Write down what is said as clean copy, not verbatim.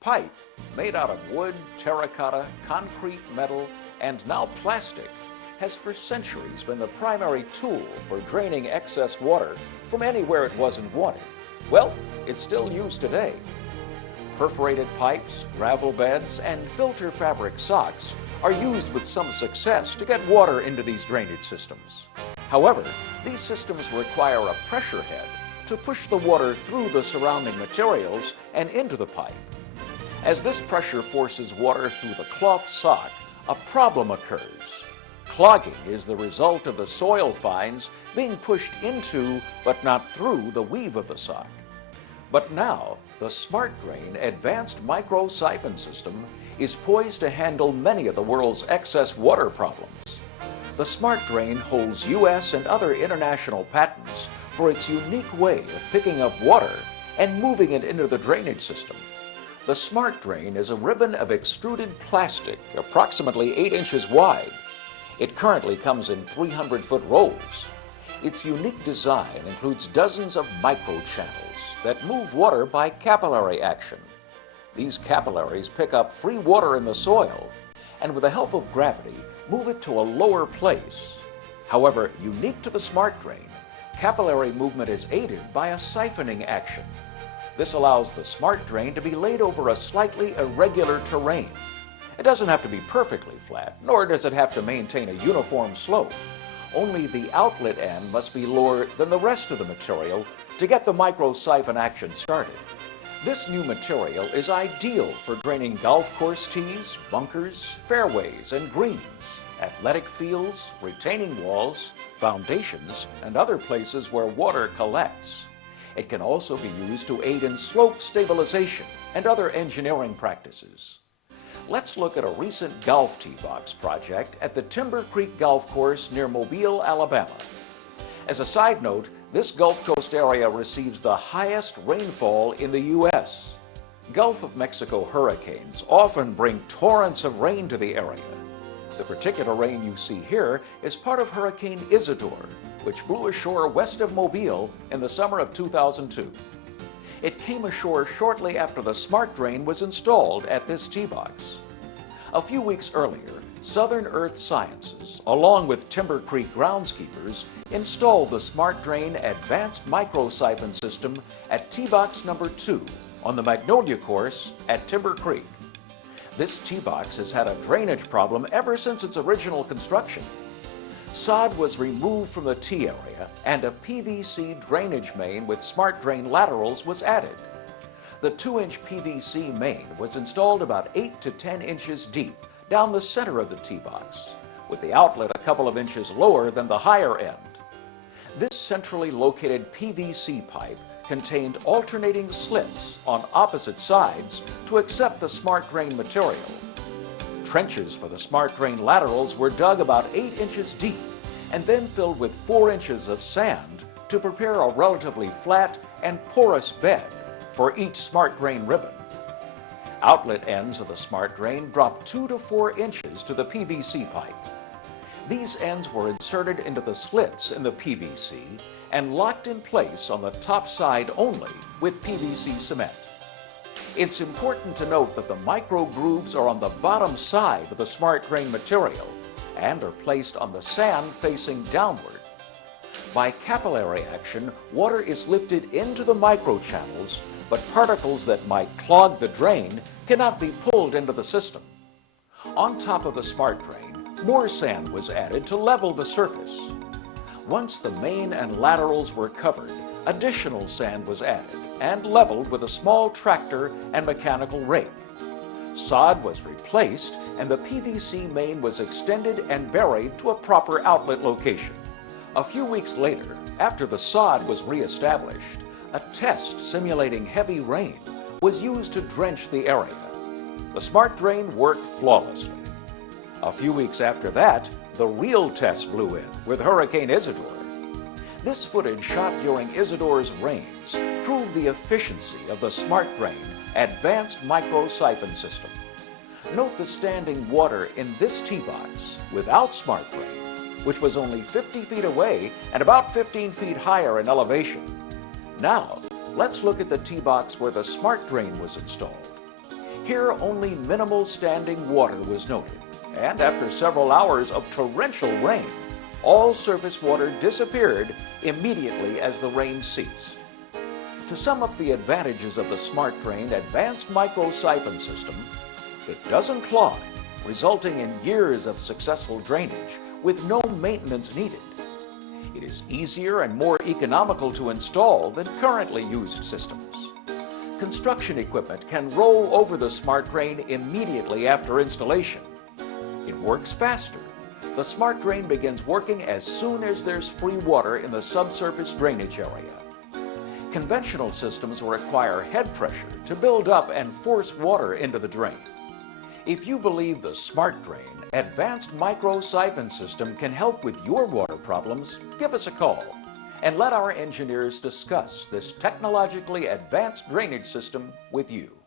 Pipe, made out of wood, terracotta, concrete, metal, and now plastic, has for centuries been the primary tool for draining excess water from anywhere it wasn't wanted. Well, it's still used today. Perforated pipes, gravel beds, and filter fabric socks are used with some success to get water into these drainage systems. However, these systems require a pressure head to push the water through the surrounding materials and into the pipe. As this pressure forces water through the cloth sock, a problem occurs. Clogging is the result of the soil fines being pushed into but not through the weave of the sock. But now, the Smart Drain Advanced Micro Siphon System is poised to handle many of the world's excess water problems. The Smart Drain holds U.S. and other international patents for its unique way of picking up water and moving it into the drainage system. The Smart Drain is a ribbon of extruded plastic approximately 8 inches wide. It currently comes in 300-foot rolls. Its unique design includes dozens of microchannels that move water by capillary action. These capillaries pick up free water in the soil and with the help of gravity move it to a lower place. However, unique to the Smart Drain, capillary movement is aided by a siphoning action. This allows the Smart Drain to be laid over a slightly irregular terrain. It doesn't have to be perfectly flat, nor does it have to maintain a uniform slope. Only the outlet end must be lower than the rest of the material to get the micro-siphon action started. This new material is ideal for draining golf course tees, bunkers, fairways, and greens, athletic fields, retaining walls, foundations, and other places where water collects. It can also be used to aid in slope stabilization and other engineering practices. Let's look at a recent golf tee box project at the Timber Creek Golf Course near Mobile, Alabama. As a side note, this Gulf Coast area receives the highest rainfall in the U.S. Gulf of Mexico hurricanes often bring torrents of rain to the area. The particular rain you see here is part of Hurricane Isidore, which blew ashore west of Mobile in the summer of 2002. It came ashore shortly after the Smart Drain was installed at this tee box. A few weeks earlier, Southern Earth Sciences, along with Timber Creek groundskeepers, installed the Smart Drain Advanced Micro Siphon System at tee box number 2 on the Magnolia course at Timber Creek. This tee box has had a drainage problem ever since its original construction. Sod was removed from the tee area and a PVC drainage main with Smart Drain laterals was added. The 2-inch PVC main was installed about 8 to 10 inches deep down the center of the tee box, with the outlet a couple of inches lower than the higher end. This centrally located PVC pipe contained alternating slits on opposite sides to accept the Smart Drain material. Trenches for the Smart Drain laterals were dug about 8 inches deep and then filled with 4 inches of sand to prepare a relatively flat and porous bed for each Smart Drain ribbon. Outlet ends of the Smart Drain drop 2 to 4 inches to the PVC pipe. These ends were inserted into the slits in the PVC and locked in place on the top side only with PVC cement. It's important to note that the micro grooves are on the bottom side of the Smart Drain material and are placed on the sand facing downward. By capillary action, water is lifted into the microchannels, but particles that might clog the drain cannot be pulled into the system. On top of the Smart Drain, more sand was added to level the surface. Once the main and laterals were covered, additional sand was added and leveled with a small tractor and mechanical rake. Sod was replaced and the PVC main was extended and buried to a proper outlet location. A few weeks later, after the sod was re-established, a test simulating heavy rain was used to drench the area. The Smart Drain worked flawlessly. A few weeks after that, the real test blew in with Hurricane Isidore. This footage shot during Isidore's rains proved the efficiency of the Smart Drain Advanced Micro Siphon System. Note the standing water in this tee box without Smart Drain, which was only 50 feet away and about 15 feet higher in elevation. Now, let's look at the tee box where the Smart Drain was installed. Here, only minimal standing water was noted, and after several hours of torrential rain, all surface water disappeared immediately as the rain ceased. To sum up the advantages of the Smart Drain advanced micro-siphon system, it doesn't clog, resulting in years of successful drainage with no maintenance needed. It is easier and more economical to install than currently used systems. Construction equipment can roll over the Smart Drain immediately after installation. It works faster. The Smart Drain begins working as soon as there's free water in the subsurface drainage area. Conventional systems require head pressure to build up and force water into the drain. If you believe the Smart Drain advanced micro-siphon system can help with your water problems, give us a call and let our engineers discuss this technologically advanced drainage system with you.